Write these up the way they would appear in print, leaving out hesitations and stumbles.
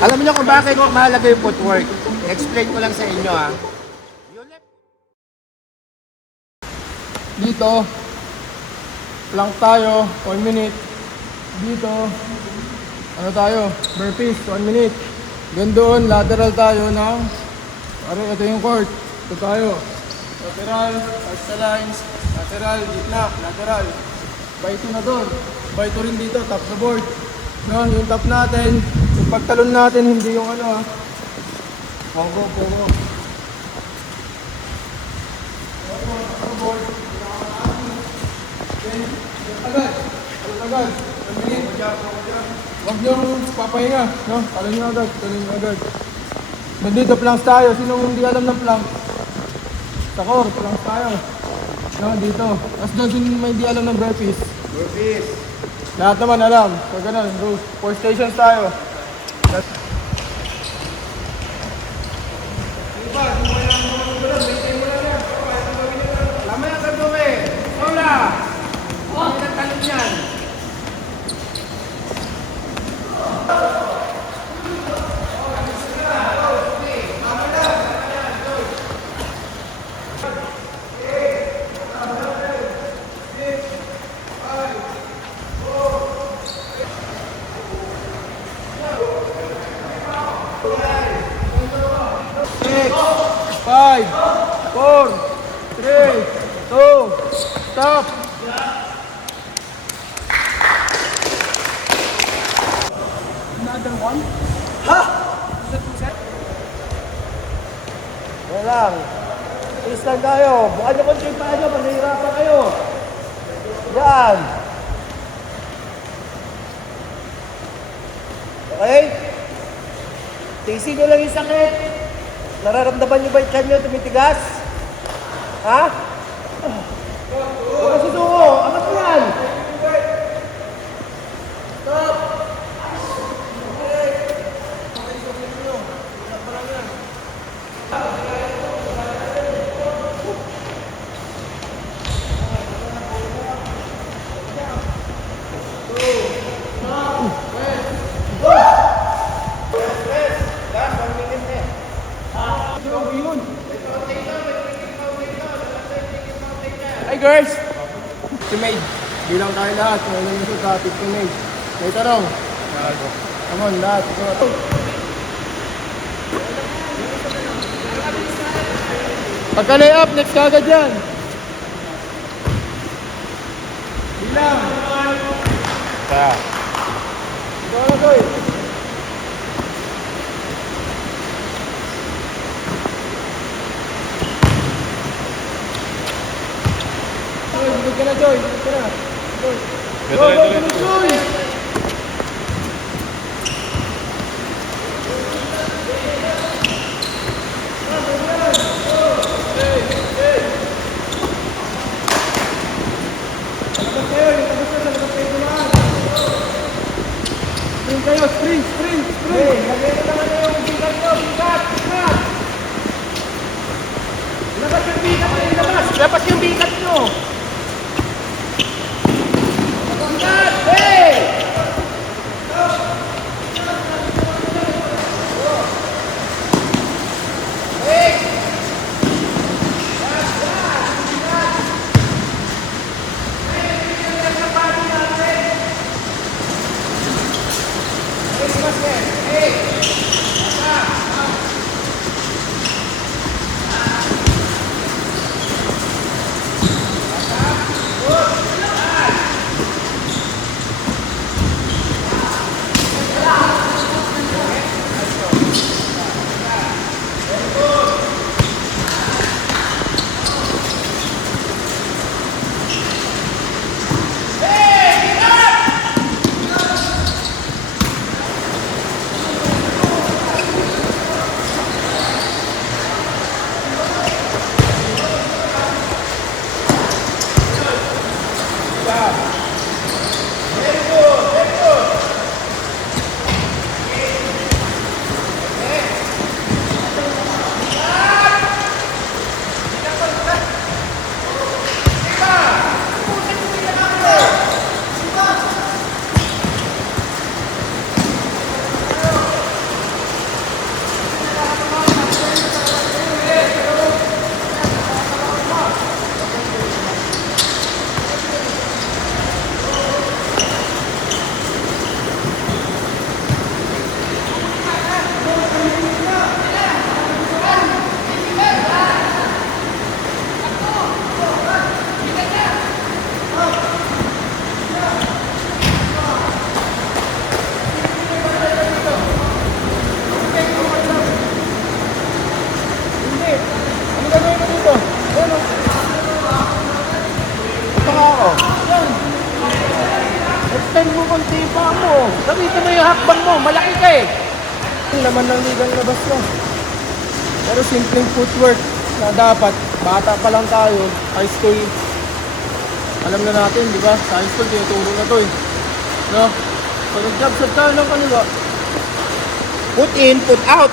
Alam niyo kung bakit mahalaga yung footwork? Explain ko lang sa inyo ha. Dito, plank tayo, 1 minute. Dito, ano tayo, burpees, 1 minute. Doon, lateral tayo ng, ito yung court. Ito tayo. Lateral, touch the lines, lateral, gitna, lateral. By 2 na doon. By 2 rin dito, top the board. No, yung top natin, yung pagtalon natin, hindi yung ano ha. Pogo. Board. Agad. Huwag niyong papahinga, no? Talon niyo agad. Nandito planks tayo. Sino hindi alam ng plank? Sa core, planks tayo. No, dito. Tapos doon sino may hindi alam ng burpees. Lahat naman alam. So ganun, 4 stations tayo. Five, 4, 3, 2, stop! Another one? Ha? Is that 2 set? Wala lang. Please lang tayo. Bukan niyo konti yung paa niyo. Manahirapan kayo. Yan. Okay? Tiisin niyo lang yung sakit. Nararamdaman niyo ba yung tiyan niyo tumitigas? Ha? Huwag ka susuko. Angat mo yan. Hi girls! Teammate, bilang tayo lahat. Kung ano yung suta, teammate. May tanong? Come on, lahat. Pagka lay up, next kagad yan. Bilang. Ikaw na, boy. Dugod ka na, Joy. Dugod ka na. Go, Joy! Sprint kayo, sprint! Lagyan na naman yung bigat nyo. Bigat! Labas yung bigat nyo. Labas yung bigat nyo. Bigat! Hey! konti pa mo. Gamitin mo yung hakbang mo, malaki ka eh. Yung laman ng ligang labas ko. Pero simpleng footwork na dapat, bata pa lang tayo, high school, alam na natin, di ba? Sa high school, tinuturo na to eh. No? So, nag-jab sa tayo ng kaliwa. Put in, put out.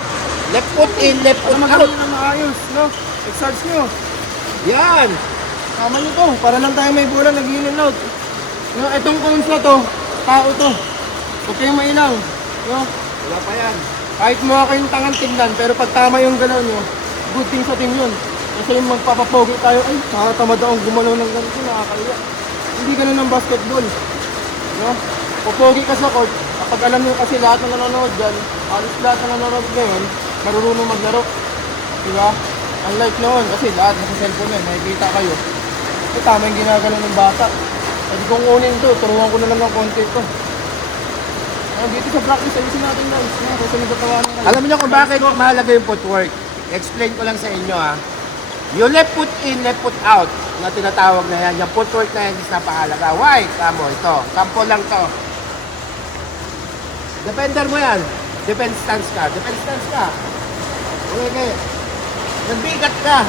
Left foot in, left foot Para out. magaling na maayos, no? Exercise nyo. Yan. Tama nyo to. Para lang tayo may bola, nag-in and out. No? Itong cones na to, tao to. Huwag kayong mailang. No? Wala pa yan. Kahit mukha kayong tangang tingnan, pero pag tama yung galaw nyo, good thing sa team yun. Kasi yung magpapapogi tayo, ay, nakatamad akong gumalaw ng ganito, nakakaya. Hindi ganun ang basketball. No? Pupogi ka sa court, kapag alam nyo kasi lahat na nanonood dyan, halos lahat na nanonood ngayon, marunong maglaro. Diba? Unlike noon, kasi lahat nasa cellphone na, nakikita kayo. Ito tama yung ginagalaw ng bata. Pwede kong unin to, turuan ko na lang ng konti ito. Dito sa practice, ayusin natin guys. Kasi nagtatawanan kayo. Alam niyo kung bakit mahalaga yung footwork? Explain ko lang sa inyo ha. Yung left foot in, left foot out na tinatawag na yan, yung footwork na yan is napakalaga. Why? Tamo, ito. Sample lang to. Defender mo yan. Defense stance ka. Defense stance ka. Okay. Nagbigat ka.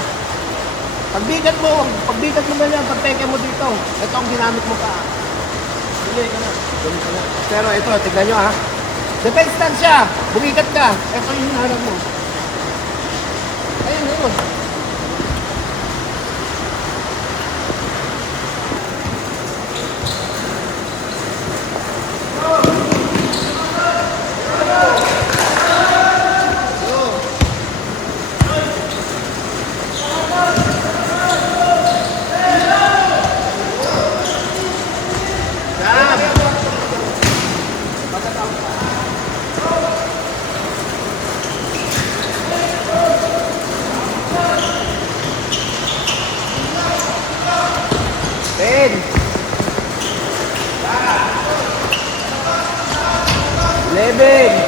Pagbigat mo naman yan, pagteke mo dito. Ito ang ginamit mo pa. Sige ka na. Ganun ka na. Pero ito, tignan nyo ha. Defense stance siya. Bumigat ka. Ito yung hinahanap mo. Ayun, ayun. Ten. 11.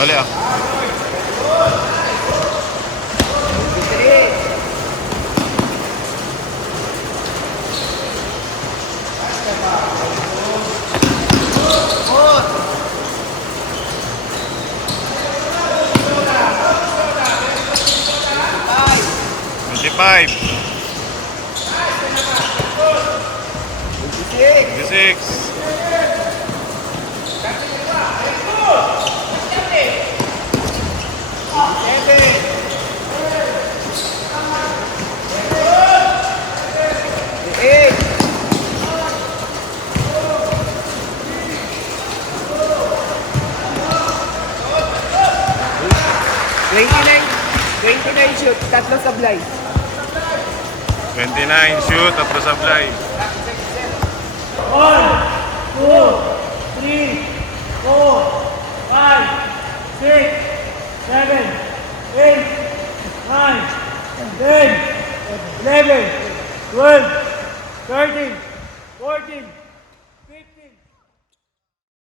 Mali ah. Five. 26. Shoot, tatlo sablay. 29 shoot, tapos supply. 1, 2, 3, 4, 5, 6, 7, 8, 9, 10, 11, 12, 13, 14,